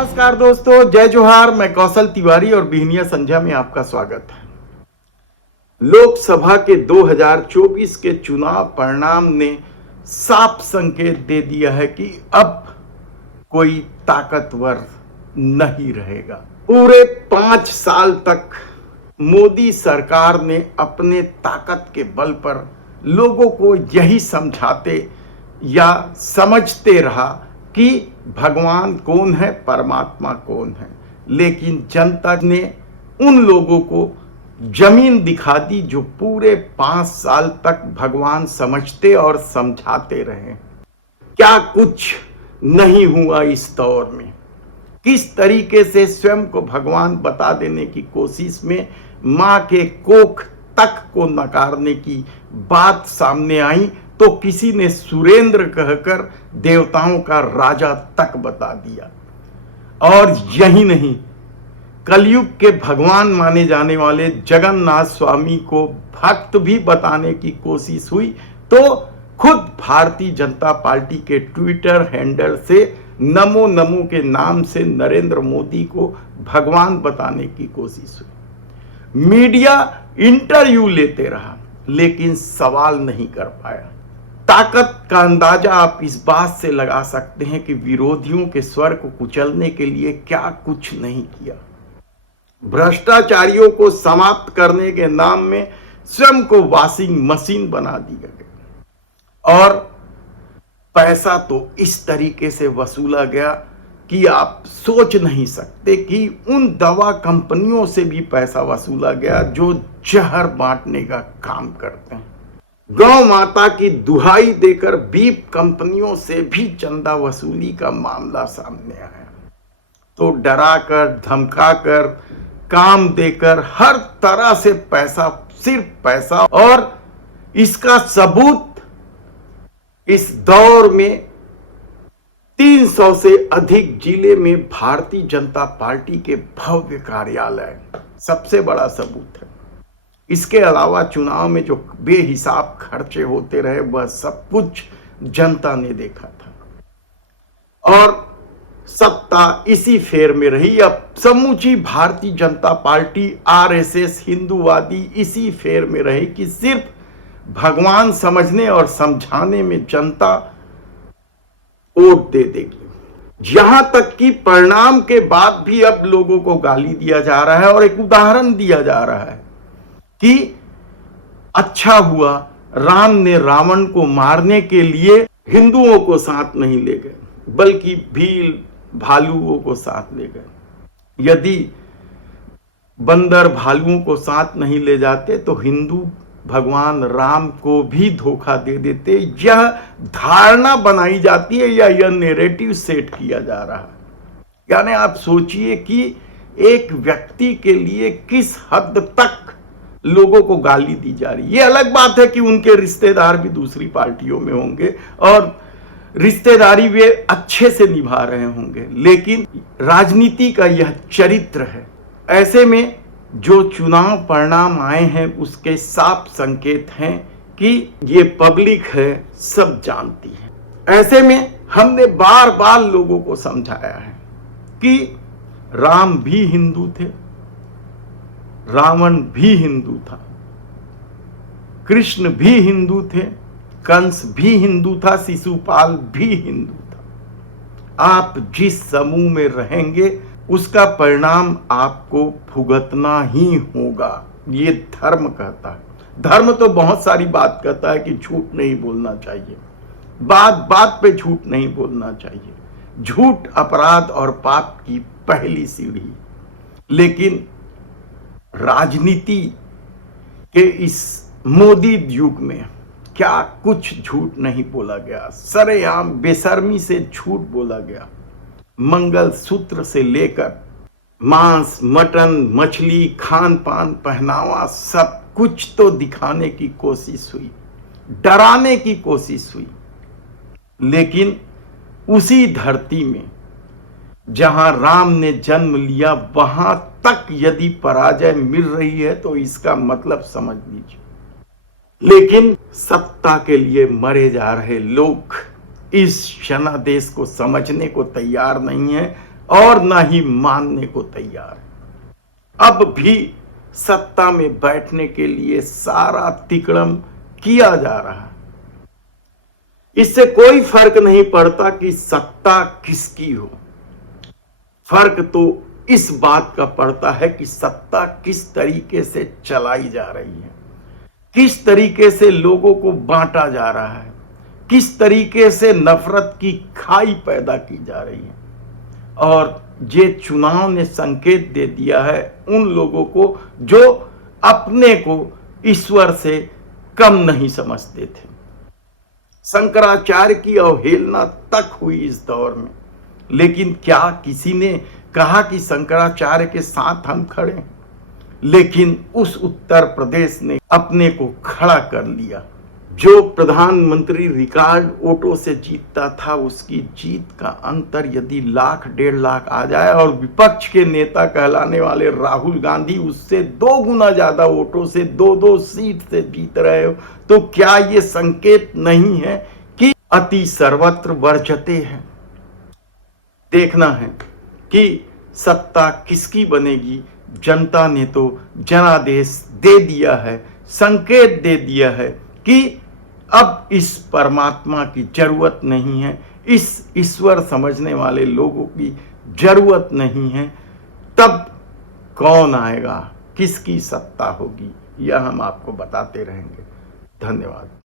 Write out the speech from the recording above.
नमस्कार दोस्तों, जय जोहार। मैं कौशल तिवारी और बिहनिया संध्या में आपका स्वागत है। लोकसभा के 2024 के चुनाव परिणाम ने साफ संकेत दे दिया है कि अब कोई ताकतवर नहीं रहेगा। पूरे 5 साल तक मोदी सरकार ने अपने ताकत के बल पर लोगों को यही समझाते या समझते रहा कि भगवान कौन है, परमात्मा कौन है। लेकिन जनता ने उन लोगों को जमीन दिखा दी जो पूरे 5 साल तक भगवान समझते और समझाते रहे। क्या कुछ नहीं हुआ इस दौर में। किस तरीके से स्वयं को भगवान बता देने की कोशिश में मां के कोख तक को नकारने की बात सामने आई, तो किसी ने सुरेंद्र कहकर देवताओं का राजा तक बता दिया। और यही नहीं, कलयुग के भगवान माने जाने वाले जगन्नाथ स्वामी को भक्त भी बताने की कोशिश हुई, तो खुद भारतीय जनता पार्टी के ट्विटर हैंडल से नमो नमो के नाम से नरेंद्र मोदी को भगवान बताने की कोशिश हुई। मीडिया इंटरव्यू लेते रहा लेकिन सवाल नहीं कर पाया। ताकत का अंदाजा आप इस बात से लगा सकते हैं कि विरोधियों के स्वर को कुचलने के लिए क्या कुछ नहीं किया। भ्रष्टाचारियों को समाप्त करने के नाम में स्वयं को वॉशिंग मशीन बना दिया गया और पैसा तो इस तरीके से वसूला गया कि आप सोच नहीं सकते कि उन दवा कंपनियों से भी पैसा वसूला गया जो जहर बांटने का काम करते हैं। गौ माता की दुहाई देकर बीप कंपनियों से भी चंदा वसूली का मामला सामने आया। तो डराकर, धमकाकर, काम देकर हर तरह से पैसा, सिर्फ पैसा। और इसका सबूत इस दौर में 300 से अधिक जिले में भारतीय जनता पार्टी के भव्य कार्यालय सबसे बड़ा सबूत है। इसके अलावा चुनाव में जो बेहिसाब खर्चे होते रहे वह सब कुछ जनता ने देखा था। और सत्ता इसी फेर में रही। अब समूची भारतीय जनता पार्टी, आरएसएस, हिंदूवादी इसी फेर में रही कि सिर्फ भगवान समझने और समझाने में जनता वोट दे देगी। यहां तक कि परिणाम के बाद भी अब लोगों को गाली दिया जा रहा है और एक उदाहरण दिया जा रहा है कि अच्छा हुआ राम ने रावण को मारने के लिए हिंदुओं को साथ नहीं ले गए बल्कि भील भालुओं को साथ ले गए। यदि बंदर भालुओं को साथ नहीं ले जाते तो हिंदू भगवान राम को भी धोखा दे देते। यह धारणा बनाई जाती है या यह नैरेटिव सेट किया जा रहा है। यानी आप सोचिए कि एक व्यक्ति के लिए किस हद तक लोगों को गाली दी जा रही है। ये अलग बात है कि उनके रिश्तेदार भी दूसरी पार्टियों में होंगे और रिश्तेदारी वे अच्छे से निभा रहे होंगे, लेकिन राजनीति का यह चरित्र है। ऐसे में जो चुनाव परिणाम आए हैं उसके साफ संकेत हैं कि ये पब्लिक है, सब जानती है। ऐसे में हमने बार बार लोगों को समझाया है कि राम भी हिंदू थे, रावण भी हिंदू था, कृष्ण भी हिंदू थे, कंस भी हिंदू था, शिशुपाल भी हिंदू था। आप जिस समूह में रहेंगे उसका परिणाम आपको भुगतना ही होगा। ये धर्म कहता है। धर्म तो बहुत सारी बात कहता है कि झूठ नहीं बोलना चाहिए, बात बात पे झूठ नहीं बोलना चाहिए। झूठ अपराध और पाप की पहली सीढ़ी। लेकिन राजनीति के इस मोदी युग में क्या कुछ झूठ नहीं बोला गया। सरेआम बेशर्मी से झूठ बोला गया। मंगल सूत्र से लेकर मांस, मटन, मछली, खान पान, पहनावा, सब कुछ तो दिखाने की कोशिश हुई, डराने की कोशिश हुई। लेकिन उसी धरती में जहां राम ने जन्म लिया वहां तक यदि पराजय मिल रही है तो इसका मतलब समझ लीजिए। लेकिन सत्ता के लिए मरे जा रहे लोग इस जनादेश को समझने को तैयार नहीं है और ना ही मानने को तैयार है। अब भी सत्ता में बैठने के लिए सारा तिकड़म किया जा रहा है। इससे कोई फर्क नहीं पड़ता कि सत्ता किसकी हो, फर्क तो इस बात का पड़ता है कि सत्ता किस तरीके से चलाई जा रही है, किस तरीके से लोगों को बांटा जा रहा है, किस तरीके से नफरत की खाई पैदा की जा रही है। और ये चुनाव ने संकेत दे दिया है उन लोगों को जो अपने को ईश्वर से कम नहीं समझते थे। शंकराचार्य की अवहेलना तक हुई इस दौर में, लेकिन क्या किसी ने कहा कि शंकराचार्य के साथ हम खड़े हैं? लेकिन उस उत्तर प्रदेश ने अपने को खड़ा कर लिया। जो प्रधानमंत्री रिकॉर्ड वोटों से जीतता था, उसकी जीत का अंतर यदि 1,00,000-1,50,000 आ जाए और विपक्ष के नेता कहलाने वाले राहुल गांधी उससे 2 गुना ज्यादा वोटों से 2-2 सीट से जीत रहे हो, तो क्या ये संकेत नहीं है कि अति सर्वत्र वर्जते हैं? देखना है कि सत्ता किसकी बनेगी। जनता ने तो जनादेश दे दिया है, संकेत दे दिया है कि अब इस परमात्मा की जरूरत नहीं है, इस ईश्वर समझने वाले लोगों की जरूरत नहीं है। तब कौन आएगा, किसकी सत्ता होगी, यह हम आपको बताते रहेंगे। धन्यवाद।